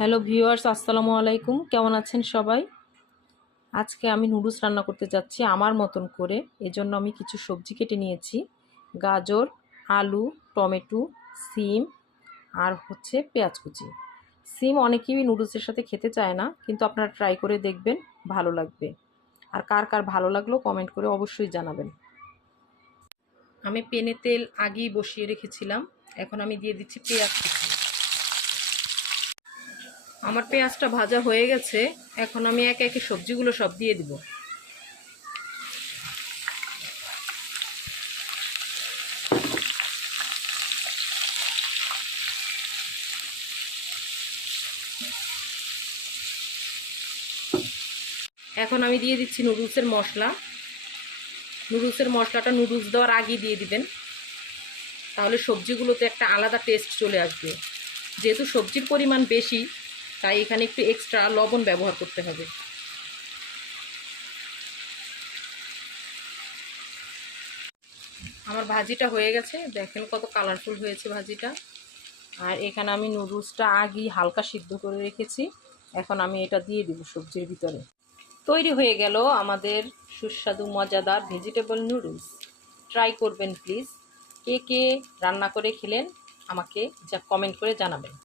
Hello viewers, আসসালামু আলাইকুম। কেমন আছেন সবাই? আজকে আমি নুডলস রান্না করতে যাচ্ছি আমার মতন করে। এজন্য আমি কিছু সবজি কেটে নিয়েছি। গাজর, আলু, টমেটো, সিম আর পেঁয়াজ কুচি। সিম অনেকেই নুডলসের সাথে খেতে চায় না, কিন্তু আপনারা ট্রাই করে দেখবেন, ভালো লাগবে। আর কার কার ভালো লাগলো কমেন্ট করে অবশ্যই জানাবেন। আমি পেনে তেল আগেই বসিয়ে রেখেছিলাম। এখন আমি দিয়ে দিচ্ছি পেঁয়াজ কুচি। আমার পেঁয়াজটা ভাজা হয়ে গেছে। এখন আমি একে একে সবজিগুলো সব দিয়ে দিব। এখন আমি দিয়ে দিচ্ছি নুডলসের মশলা। নুডলসের মশলাটা নুডলস দেওয়ার আগে দিয়ে দিবেন, তাহলে সবজিগুলোতে একটা আলাদা টেস্ট চলে আসবে। যেহেতু সবজির পরিমাণ বেশি, তাই এখানে একটু এক্সট্রা লবণ ব্যবহার করতে হবে। আমার ভাজিটা হয়ে গেছে, দেখেন কত কালারফুল হয়েছে ভাজিটা। আর এখানে আমি নুডলসটা আগেই হালকা সিদ্ধ করে রেখেছি। এখন আমি এটা দিয়ে দিব সবজির ভিতরে। তৈরি হয়ে গেল আমাদের সুস্বাদু মজাদার ভেজিটেবল নুডলস। ট্রাই করবেন প্লিজ। কে কে রান্না করে খেলেন আমাকে কমেন্ট করে জানাবেন।